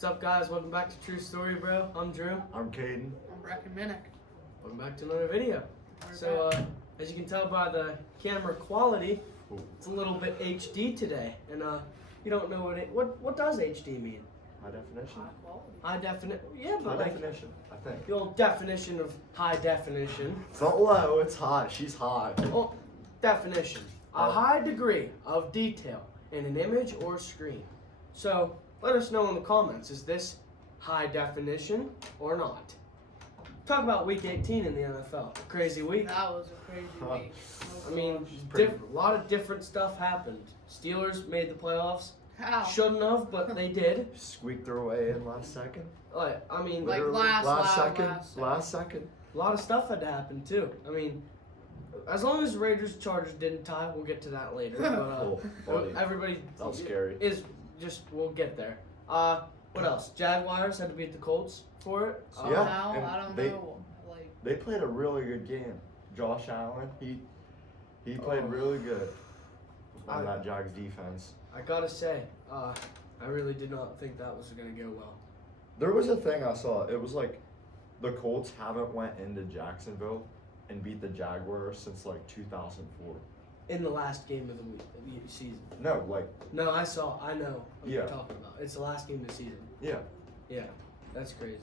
What's up, guys? Welcome back to True Story, bro. I'm Drew. I'm Caden. I'm Bracken Minnick. Welcome back to another video. As you can tell by the camera quality, it's a little bit HD today, and you don't know what does HD mean? High definition. High quality. High definition. Yeah, but High like definition, I think. the old definition of high definition. It's not low, it's high. She's high. Well, definition: a high degree of detail in an image or screen. So let us know in the comments: is this high definition or not? Talk about Week 18 in the NFL. Crazy week. That was a crazy week. I mean, a lot of different stuff happened. Steelers made the playoffs. How? Shouldn't have, but they did. Squeaked their way in last second. Like, I mean, Like Literally, last second. a lot of stuff had to happen too. I mean, as long as Raiders Chargers didn't tie, we'll get to that later. But Oh, buddy. everybody That was scary. is just we'll get there. What else? Jaguars had to beat the Colts for it. Yeah. How? and I don't they- know. Like, They played a really good game. Josh Allen, he played really good on that Jags defense. I gotta say, I really did not think that was gonna go well. There was a thing I saw. It was like the Colts haven't went into Jacksonville and beat the Jaguars since like 2004. In the last game of the season. No, like No, I know what Yeah. you're talking about. It's the last game of the season. yeah. Yeah, that's crazy.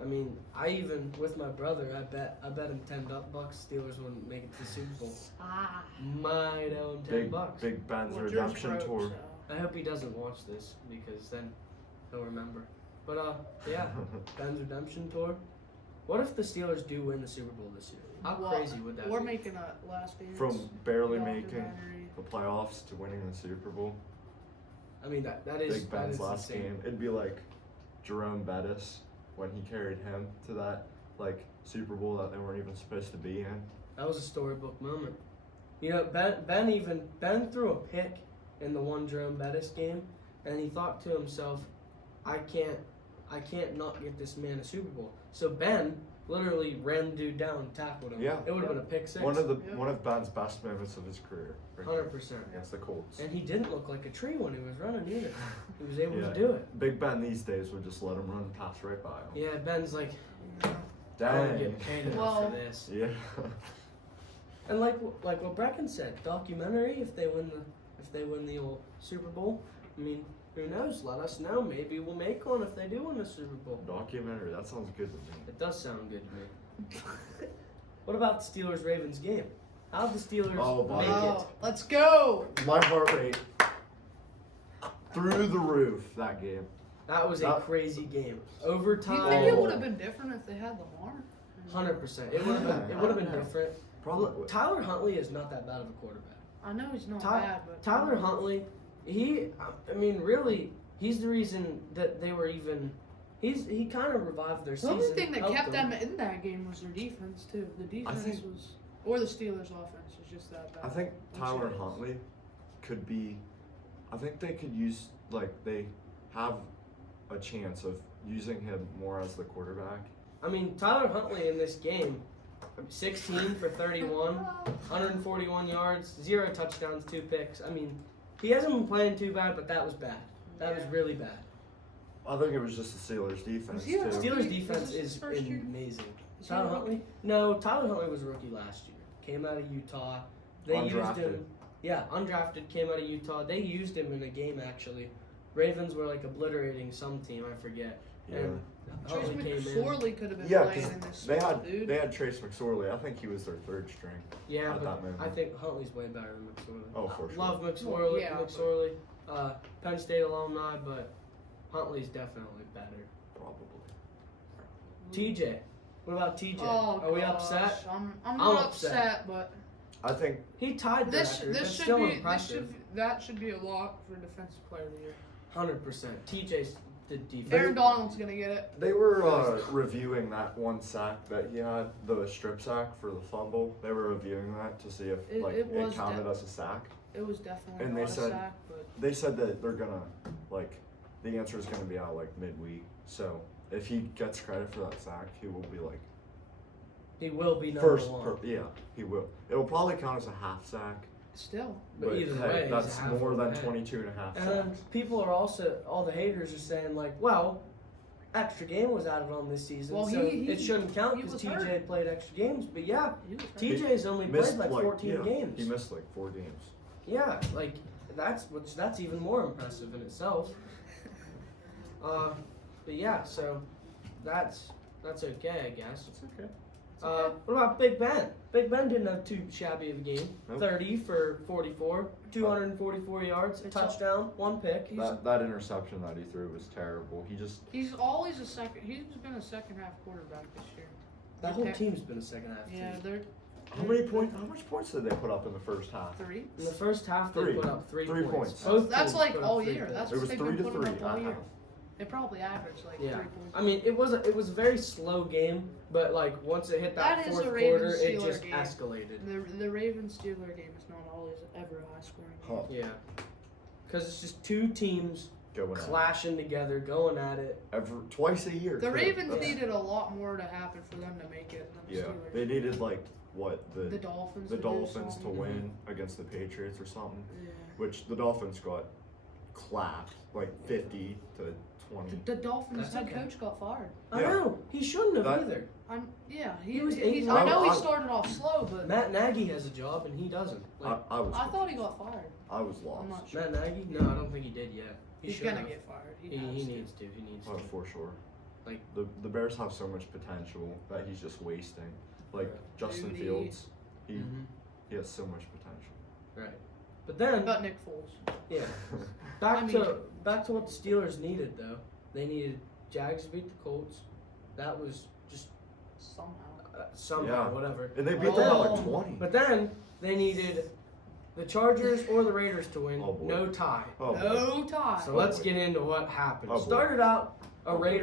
I mean, I even with my brother, I bet him $10 Steelers wouldn't make it to the Super Bowl. Might owe him $10. Big Ben's well, yours redemption broke, tour. so. I hope he doesn't watch this because then he'll remember. But yeah, Ben's redemption tour. What if the Steelers do win the Super Bowl this year? How Well, crazy would that We're be? making a last dance. From barely making documentary. the playoffs to winning the Super Bowl. I mean, that is Big that Ben's is last insane. game. It'd be like Jerome Bettis when he carried him to that like Super Bowl that they weren't even supposed to be in. That was a storybook moment. You know, Ben threw a pick in the one Jerome Bettis game, and he thought to himself, I can't not get this man a Super Bowl. So Ben literally ran the dude down and tackled him. Yeah. It would have been a pick six. One of Ben's best moments of his career. right there 100%. Against the Colts. And he didn't look like a tree when he was running either. He was able Yeah. to do it. Big Ben these days would just let him run and pass right by him. Yeah, Ben's like, No. I don't Dang. get paid enough Well- for this. Yeah. And like what Bracken said, documentary. If they win the old Super Bowl, I mean, who knows? Let us know. Maybe we'll make one if they do win the Super Bowl. Documentary. That sounds good to me. It does sound good to me. What about the Steelers Ravens game? How'd the Steelers Oh, make buddy. it? Let's go. My heart rate through the roof that game. That was a That- crazy game. Do you Overtime. think it would have been different if they had Lamar? 100%. It would have been different. Probably. Tyler Huntley is not that bad of a quarterback. I know he's not Ty- bad, but Tyler Huntley, I mean, really, he's the reason that they were even. He kind of revived their The season. only thing that helped kept them in that game was their defense too. The defense think- was, or the Steelers' offense was just that bad. I think Which Tyler it is. Huntley could be. I think they could use they have a chance of using him more as the quarterback. I mean, Tyler Huntley in this game, 16 for 31, 141 yards, 0 touchdowns, 2 picks. I mean, he hasn't been playing too bad, but that was bad. That was Yeah. really bad. I think it was just the Steelers defense Was he a too. rookie? Steelers Was defense this his is first year? amazing. Is he a Tyler rookie? Huntley? No, Tyler Huntley was a rookie last year. Came out of Utah. They used Undrafted. him. Yeah, undrafted, came out of Utah. They used him in a game actually. Ravens were like obliterating some team, I forget. Yeah. And Trace Huntley came in. McSorley could have been Yeah, playing in because this they spot, had dude. they had Trace McSorley. I think he was their third string. Yeah, at but that moment. I think Huntley's way better than McSorley. Oh, for sure. Love McSorley, Well, yeah, but- McSorley, Penn State alumni, but Huntley's definitely better. Probably. TJ, what about TJ? Oh, Are we gosh. upset? I'm not upset. upset, but I think He tied the this record. That's should still be impressive. that should be a lock for defensive player of the year. 100%. TJ's the defense. Aaron Donald's gonna get it. they were reviewing that one sack that he had, the strip sack for the fumble. They were reviewing that to see if It it was counted as a sack. It was definitely And not they a said- sack, but They said that they're gonna the answer is gonna be out midweek. So if he gets credit for that sack, he will be He will be number first. one. Yeah, he will. It'll probably count as a half sack, Still. But either hey, way, that's he's a half more than ahead. 22 and a half And then sacks. people are also, all the haters are saying like, well, extra game was added on this season, Well, so he- it shouldn't count he because was TJ hurt. played extra games. But yeah, He was hurt. TJ's only played like 14 yeah, games. He missed like 4 games. Yeah, like that's even more impressive in itself. But yeah, so that's okay, I guess. It's okay. What about Big Ben? Big Ben didn't have too shabby of a game. Nope. 30 for 44, 244 yards, a It's all- touchdown, 1 pick. That interception that he threw was terrible. He's always a second. He's been a second half quarterback this year. That whole team's been a second half Yeah, team. they're How much points did they put up in the first half? 3. In the first half, they Three. put up 3 3 points. points. Both That's teams like put up all 3 year. points. That's It what was they've 3 been to putting 3 up all at year. half. They probably average like Yeah. 3 points. I mean, it was a very slow game, but like once it hit that That is fourth a quarter, Ravens it Steeler just game. escalated. The Ravens Steeler game is not always ever a high scoring game. Huh. Yeah, because it's just 2 teams Going at it. clashing together, going at it. Twice a year. The too. Ravens That's- needed a lot more to happen for them to make it than the Yeah, Steelers. they needed like what the the Dolphins. the to do Dolphins to something. win against the Patriots or something, Yeah. which the Dolphins got clapped like 50 to 20. The Dolphins That's head okay. coach got fired. I Yeah. know he shouldn't have That- either. He was he's, 8 I know he I- started off slow, but Matt Nagy has a job and he doesn't. Like, I was I thought he got fired. I was lost. I'm not sure. Matt Nagy? No, I don't think he did yet. He He's should gonna have. get fired. He has to. needs to. He needs Oh, to. for sure. Like- the Bears have so much potential that he's just wasting. Like Right. Justin Judy. Fields, he Mhm. he has so much potential. Right. But then, But Nick Foles. yeah. I mean- Back to what the Steelers needed though. They needed Jags to beat the Colts. That was just Somehow. somehow Yeah. whatever. And they beat But them by then- like 20. But then they needed the Chargers or the Raiders to win. Oh, boy. No tie. Oh, boy. No tie. So let's get into what happened. Oh, boy. Started out Oh, boy.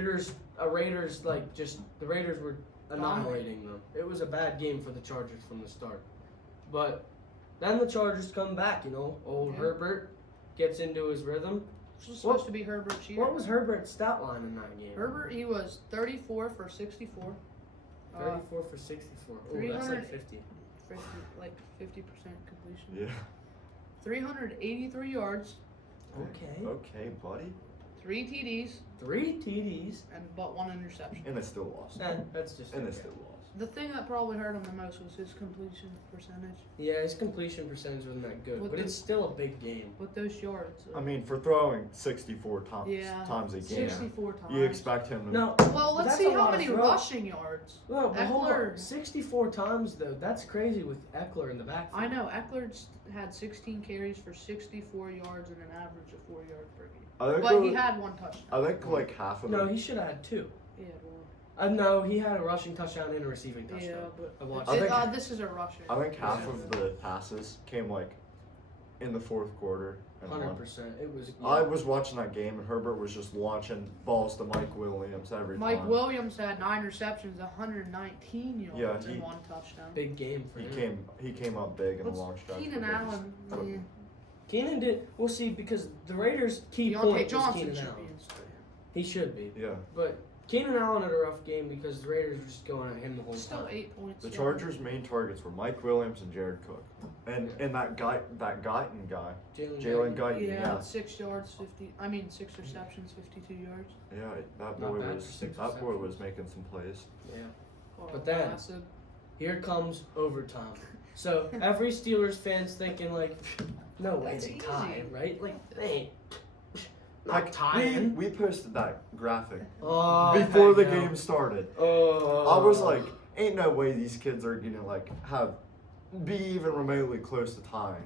a Raiders like just the Raiders were annihilating them. It was a bad game for the Chargers from the start. But then the Chargers come back, Old Yeah. Herbert gets into his rhythm. This was supposed to be Herbert cheater. What was Herbert's stat line in that game? Herbert? He was 34 for 64. 34 for 64. Oh, that's 300 like 50. 50% completion. Yeah. 383 yards, Okay. Okay, buddy. 3 TDs, 3 TDs. but 1 interception. And they still lost. That's just And they okay. still lost. The thing that probably hurt him the most was his completion percentage. Yeah, his completion percentage wasn't that good, With but the- it's still a big game. With those yards. I mean, for throwing 64 yeah, times a game, 64 times. you expect him to. No, Well, let's That's see a how lot of many throws. rushing yards. no, but hold on. Eckler- 64 times though. That's crazy with Eckler in the backfield. I know Eckler had 16 carries for 64 yards and an average of 4 yards per game. I think, But he had 1 touchdown. I think like half of No, them. he should have had 2. Yeah, well, No, he had a rushing touchdown and a receiving touchdown. yeah, but I watched I it. think- this is a rusher. I think half Yeah. of the passes came like in the fourth quarter. And 100%. It was. I was watching that game and Herbert was just launching balls to Mike Williams every Mike time. Williams had 9 receptions, 119 yards, Yeah, and 1 touchdown. big game for He him. came up big in What's a long stretch. Keenan but they just Allen, couldn't. yeah. Keenan did. We'll see because the Raiders' key Deontay point was Johnson Keenan should Allen. be in starting. He should be. Yeah. But Keenan Allen had a rough game because the Raiders were just going at him the whole Still time. 8 points. The yeah. Chargers' main targets were Mike Williams and Jared Cook, and that Guyton guy, Jalen Guyton. Yeah, Yeah, 6 yards, 6 receptions, 52 yards. yeah, that Not boy bad was for 6 that boy was receptions. making some plays. Yeah. Oh, But then- massive. Here comes overtime. So every Steelers fan's thinking like, no way That's they easy. tie, right? Like they ain't not Like tying. we posted that graphic Oh, before I the know. game started. Oh, I was like, ain't no way these kids are gonna like be even remotely close to tying.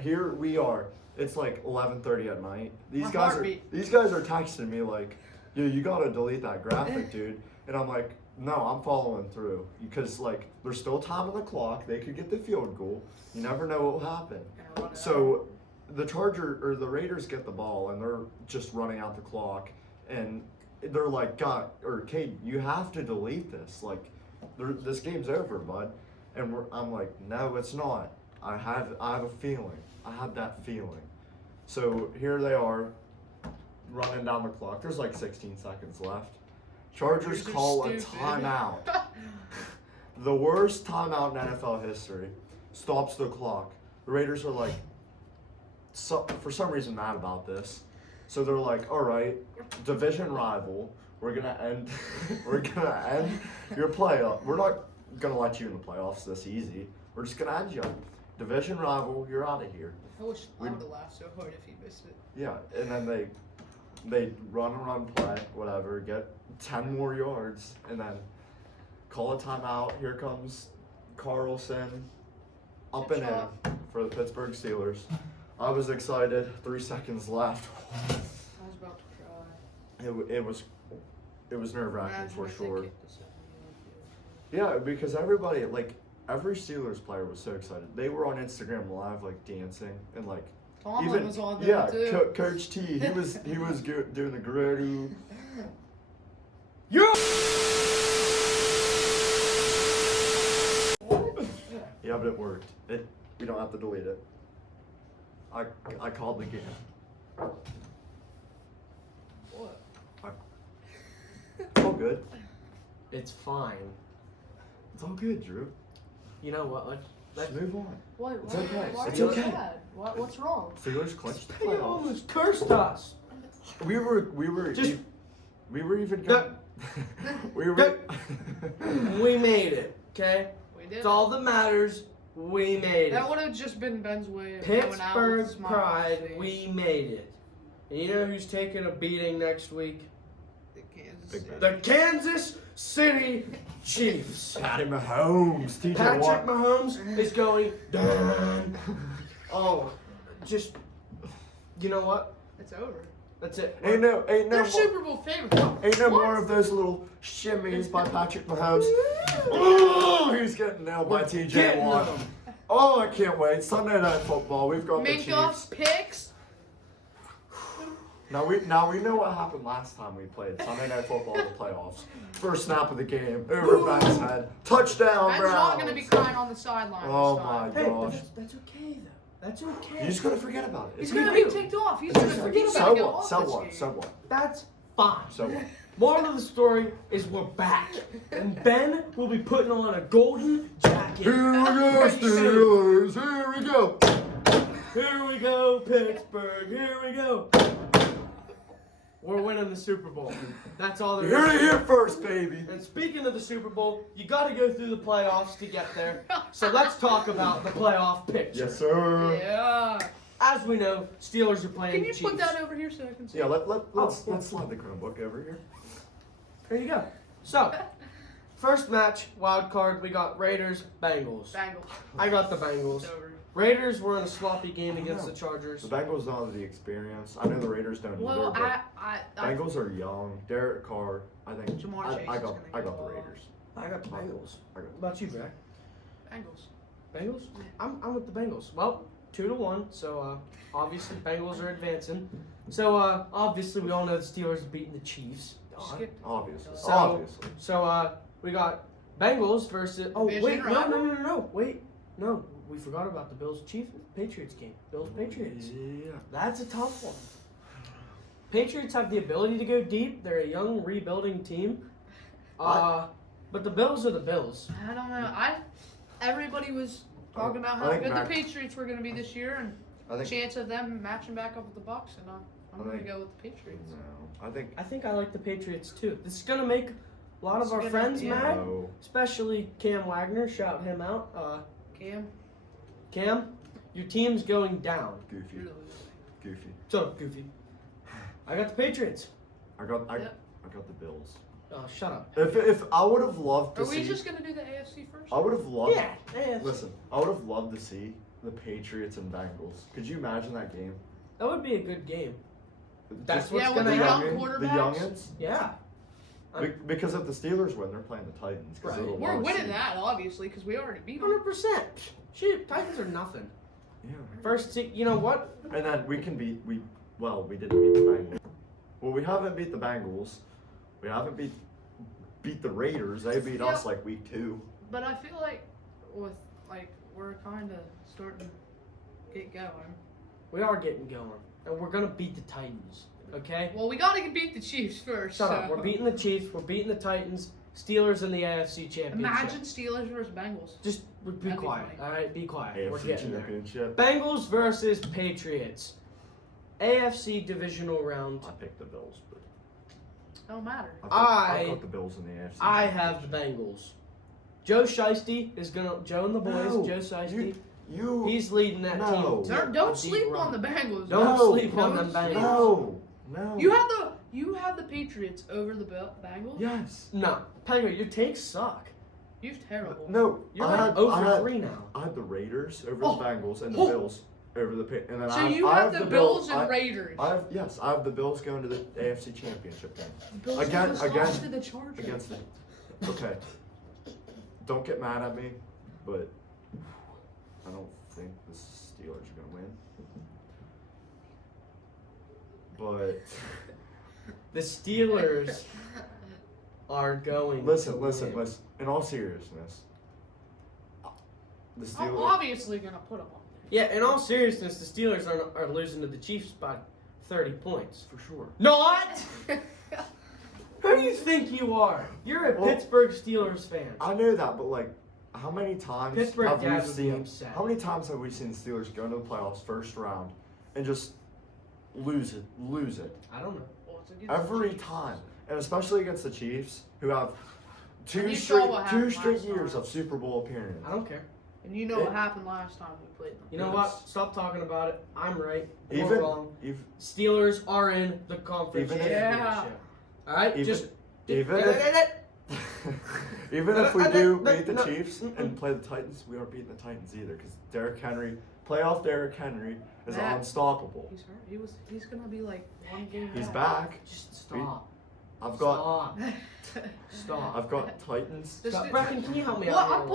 Here we are. It's like 11:30 at night. These My guys heartbeat. are texting me like, "Yo, you gotta delete that graphic, dude." And I'm like, "No, I'm following through because like there's still time on the clock. They could get the field goal. You never know what will happen." Gonna run it So the Raiders get the ball and they're just running out the clock and they're like, Cade, you have to delete this. Like, this game's over, bud. And I'm like, no, it's not. I have a feeling. I had that feeling. So here they are, running down the clock. There's like 16 seconds left. Chargers Chargers are call a stupid. timeout. The worst timeout in NFL history. Stops the clock. The Raiders are like, for some reason, mad about this. So they're like, all right, division rival, we're gonna end, we're gonna end your playoff. We're not gonna let you in the playoffs this easy. We're just gonna end you. Division rival, you're out of here. I wish I would have laughed so hard if he missed it. Yeah, and then they run, play, whatever, get 10 more yards, and then call a timeout. Here comes Carlson, up Good and shot. in for the Pittsburgh Steelers. I was excited. 3 seconds left. I was about to cry. It was nerve-wracking Imagine for if they sure. kicked us out. Yeah, because everybody, like, every Steelers player was so excited. They were on Instagram Live, like, dancing and, like, Tomlin was on there yeah, too. Coach T, he was doing the Grody. Yeah, but it worked. We don't have to delete it. I called the game. What? It's all good. It's fine. It's all good, Drew. You know what? Let's move on. What? It's Why- okay. Why are It's you okay. sad? What's wrong? Steelers clinched the They playoffs. almost cursed us. We were Just- even That- we were We made it, okay? We did. It's all that matters. We made it. That would have just been Ben's way of going out with a Pittsburgh smile on his Pride, face. we made it. And you know who's taking a beating next week? The Kansas Big City. The Kansas City Chiefs. Patty Mahomes, TJ Patrick Watt. Mahomes is going down. Oh, just, you know what? It's over. That's it. Ain't no They're more, Super Bowl favorites. ain't no What? more of those little shimmies by Patrick Mahomes. Oh, he's getting nailed by TJ Getting Watt. them. Oh, I can't wait. Sunday Night Football. We've got the Minkoff's Chiefs. picks. Now we know what happened last time we played Sunday Night Football in the playoffs. First snap of the game, over Ben's head, touchdown, Ben's Browns. not going to be crying on the sideline Oh this time. my Hey, gosh. that's okay though. That's okay. You just gotta forget about it. He's It's going to okay. be ticked off. He's It's going to okay. forget about So it. Get what? off So this what? game. So what? That's fine. So what? Moral of the story is we're back, and Ben will be putting on a golden jacket. Here we go, pretty soon. Steelers. Here we go. Here we go, Pittsburgh. Here we go. We're winning the Super Bowl. That's all there You're is. here first, baby. And speaking of the Super Bowl, you got to go through the playoffs to get there. So let's talk about the playoff picture. Yes, sir. Yeah. As we know, Steelers are playing Can the you Chiefs. put that over here so I can see? Yeah, let's yeah. slide the Chromebook over here. There you go. So, first match, wild card, we got Raiders, Bengals. Bengals. I got the Bengals. It's over. Raiders were in a sloppy game I against know. the Chargers. The Bengals don't have the experience. I know the Raiders don't Well, either, I but Bengals are young. Derek Carr, I think. Jamar Chase I is got gonna the go off. Raiders. I got the Bengals. I got What about you, Brad? Bengals. Bengals? I'm with the Bengals. Well, 2-1, so obviously Bengals are advancing. So obviously we all know the Steelers are beating the Chiefs. Skip. Obviously. So- Obviously. So we got Bengals versus. Oh Division wait, rival? no, wait, no, we forgot about the Bills Chiefs Patriots game. Bills Patriots. Yeah. That's a tough one. Patriots have the ability to go deep. They're a young, rebuilding team. But the Bills are the Bills. I don't know. Everybody was talking about I how think good Mac- the Patriots were going to be this year, and I think. chance of them matching back up with the Bucks, and I'm I going to think- go with the Patriots. No, I think. I like the Patriots too. This is gonna make a lot of It's our gonna- friends yeah. mad, No. especially Cam Wagner. Shout him out. Cam, Cam, your team's going down. Goofy. you're the Goofy. So goofy. I got the Patriots. I got Yep. the Bills. Oh, shut up. If I would have loved to Are we see. just going to do the AFC first? I would have loved. Yeah. Listen, I would have loved to see the Patriots and Bengals. Could you imagine that game? That would be a good game. That's Just what's Yeah, with gonna the young happen. The quarterbacks. youngins. Yeah. Because if the Steelers win, they're playing the Titans. 'Cause they're the We're lowest winning seed. that, obviously, because we already beat them. 100%. Shit, Titans are nothing. Yeah. First, you know what? And then we can beat we didn't beat the Bengals. Well, we haven't beat the Bengals. We haven't beat the Raiders. They beat us like week 2. But I feel like we're kind of starting to get going. We are getting going, and we're gonna beat the Titans. Okay. Well, we got to beat the Chiefs first. Shut up. so- We're beating the Chiefs. We're beating the Titans. Steelers in the AFC Championship. Imagine Steelers versus Bengals. Just be That'd be quiet. funny. All right, be quiet. We're AFC getting there. Championship. Bengals versus Patriots. AFC divisional round. I picked the Bills, but Don't matter. I've got the Bills in the AFC. I have the Bengals. Joe Shiesty is gonna. Joe and the boys. No, Joe Shiesty. You. He's leading that No. team. Don't to a deep sleep run. on the Bengals. Don't No. sleep on them Bengals. No. You have the Patriots over the Bengals. Yes. No, Pego, your takes suck. You're terrible. No. You're I like had, over I had, 3 now. I had the Raiders over Oh. the Bengals and the Oh. Bills over the and then So I have have the Bills and I Raiders. have the Bills going to the AFC Championship game Bills Again- just again- lost to the Chargers. against them. Okay. Don't get mad at me, but I don't think the Steelers are gonna win. But The Steelers are going. listen. to win. In all seriousness, the I'm Steelers. obviously gonna put them up Yeah, in all seriousness, the Steelers are losing to the Chiefs by 30 points. For sure. Not. there. Who do you think you are? You're a Well, Pittsburgh Steelers fan. I know that, but like, how many times Pittsburgh have guys we would be seen? upset. How many times have we seen the Steelers go into the playoffs first round and just lose it? I don't know. Well, it's against the Every Chiefs. time, and especially against the Chiefs, who have And two you saw straight what happened last years time. of Super Bowl appearances. I don't care. And you know what happened last time we played them. You know Yes. what? Stop talking about it. I'm right. You're Even wrong. if Steelers are in the conference Even if- championship. All right, even just even if even if we do beat the No. Chiefs and play the Titans, we aren't beating the Titans either because Derrick Henry, playoff Derrick Henry, is Matt. unstoppable. He's hurt. He's gonna be like one game. He's out. back. Just stop. I've got Stop. I've got Titans. This Stop. dude- Bracken, can you help me Well, out? here I'll a put.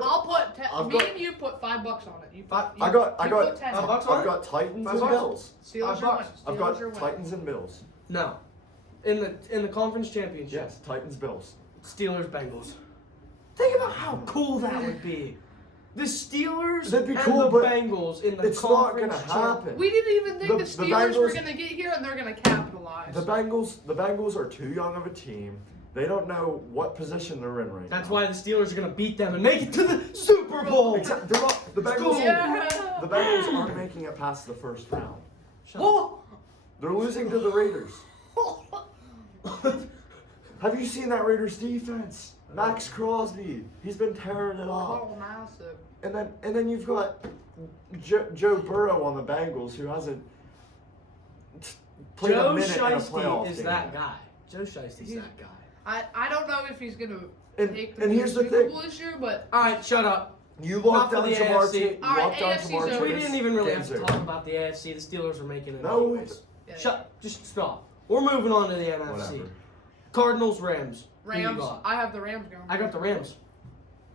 little? I've Me got- and you put $5 on it. You put, Five- you, I got you put 10 $5 on it. on I've got Titans and $5? Bills. Steelers $5. are winning. I've Steelers got are winning. Titans and Bills. No. In the conference championship. Yes, Titans Bills. Steelers Bengals. Think about how cool that would be. The Steelers That'd be and cool, the but Bengals in the It's not conference gonna happen. We didn't even think the The Steelers were Bengals- gonna get here and they're gonna capitalize. The Bengals are too young of a team. They don't know what position they're in right That's now. why the Steelers are going to beat them and make it to the Super Bowl. Except they're not, the Bengals. cool. Yeah. The Bengals aren't making it past the first round. Shut up. They're losing to the Raiders. Have you seen that Raiders defense? Max Crosby, he's been tearing it off. Oh, massive. And then you've got Joe Burrow on the Bengals, who hasn't played a Joe minute in a Shiesty playoff is game. that guy. Joe Shiesty's He- that guy. I don't know if he's gonna And- take and the here's the Super thing. Bowl this year, but All right, shut up. You Not locked for down the Jamar AFC. Chase. All right, Locked down AFC's Jamar over. Chase. We didn't even really have Game's to over. talk about the AFC. The Steelers are making it. No, anyways. yeah, Just stop. We're moving on to the NFC. Whatever. Cardinals, Rams. Who you Rams. got? I have the Rams going. I got the Rams.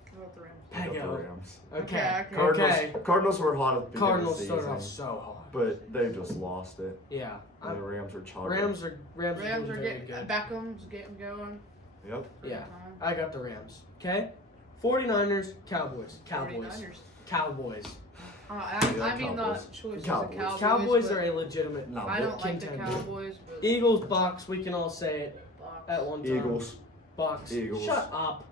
I got the Rams. I got the Pego. Rams. Okay. Cardinals, Okay. Cardinals were hot at the beginning Cardinals of the started season, off so hard. but they just lost it. Yeah. And the Rams are chugging. Rams are Rams doing are very getting good. Beckham's getting going. Yep. for the Yeah. time. I got the Rams. Okay. 49ers, Cowboys. 49ers. Cowboys. I mean the Cowboys. choice Cowboys. is the Cowboys. Cowboys but are a legitimate. No, I don't like the contender. Cowboys, but Eagles, Bucks. We can all say it Bucks. at one time. Eagles. Bucks. Eagles. Shut up.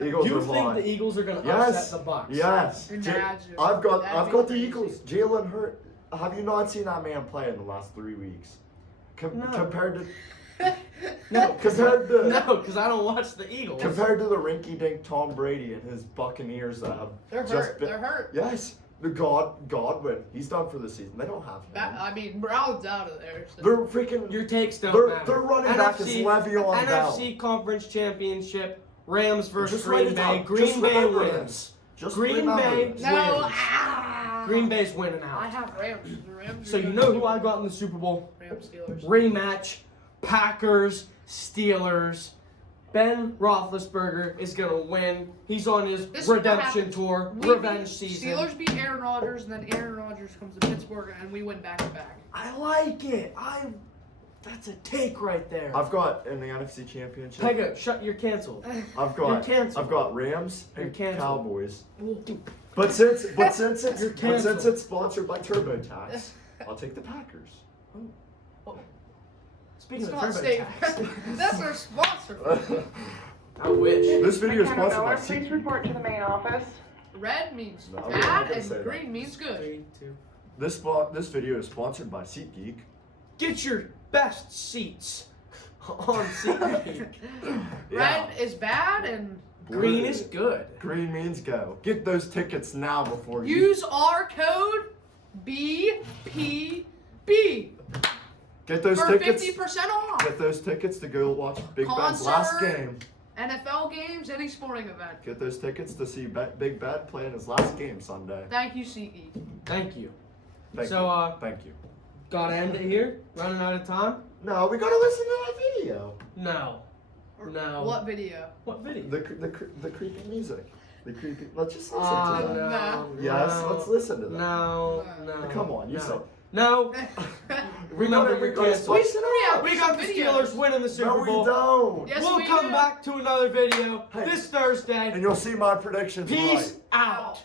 Eagles You are think hot. the Eagles are going to Yes. upset the Bucks? Yes. Imagine. I've got That'd the be Eagles. Jalen Hurt. Have you not seen that man play in the last 3 weeks? No. Compared to No, compared to no, because I don't watch the Eagles. compared to the rinky-dink Tom Brady and his Buccaneers that have They're just hurt. been, They're hurt. Yes, the Godwin. He's done for the season. They don't have him. I mean, Brown's out of there. So. They're freaking. Your takes don't They're- matter. they're running back is Le'Veon Bell. NFC Conference Championship. Rams versus Just write Green it Bay. down. Green Just Bay remember wins. this. Just Green remember Bay this. No. wins. Ah. Green Bay's winning I out. have Rams. The Rams. So are you gonna know do who I it. got in the Super Bowl? Rams Steelers. Rematch. Packers, Steelers. Ben Roethlisberger is gonna win. He's on his This is what redemption happens. tour, We revenge beat- season. Steelers beat Aaron Rodgers, and then Aaron Rodgers comes to Pittsburgh, and we win back to back. I like it. That's a take right there. I've got in the NFC Championship. Pega, shut. You're canceled. I've You're got canceled. I've got Rams You're and canceled. Cowboys. But since You're canceled. it's sponsored by TurboTax, I'll take the Packers. Speaking It's of not state. TurboTax. That's our sponsor. I wish. This video is McKenna sponsored by Miller, please report to the main office. Red means No, we're not bad gonna and say that. green means good. 3, 2. This video is sponsored by SeatGeek. Get your best seats on SeatGeek. Red is bad and Green is good. Green means go. Get those tickets now before you use our code BPB get those for tickets. 50% off. Get those tickets to go watch Big Ben's last Concert. game. NFL games, any sporting event. Get those tickets to see Big Ben playing his last game Sunday. Thank you, CE. Thank you. Thank So, you. Thank you. Gotta end it here. Running out of time. No, we gotta listen to that video. No. No. What video? What video? The creepy music. The creepy. Let's just listen Ah, to that. no. Yes, no, let's listen to that. No. No. Come on, you no. said. No. Remember, we you're gotta canceled. spice it up. We got the Steelers winning the Super No, we Bowl. don't. Yes, We'll we come do. back to another video Hey. this Thursday. And you'll see my predictions Peace right. out.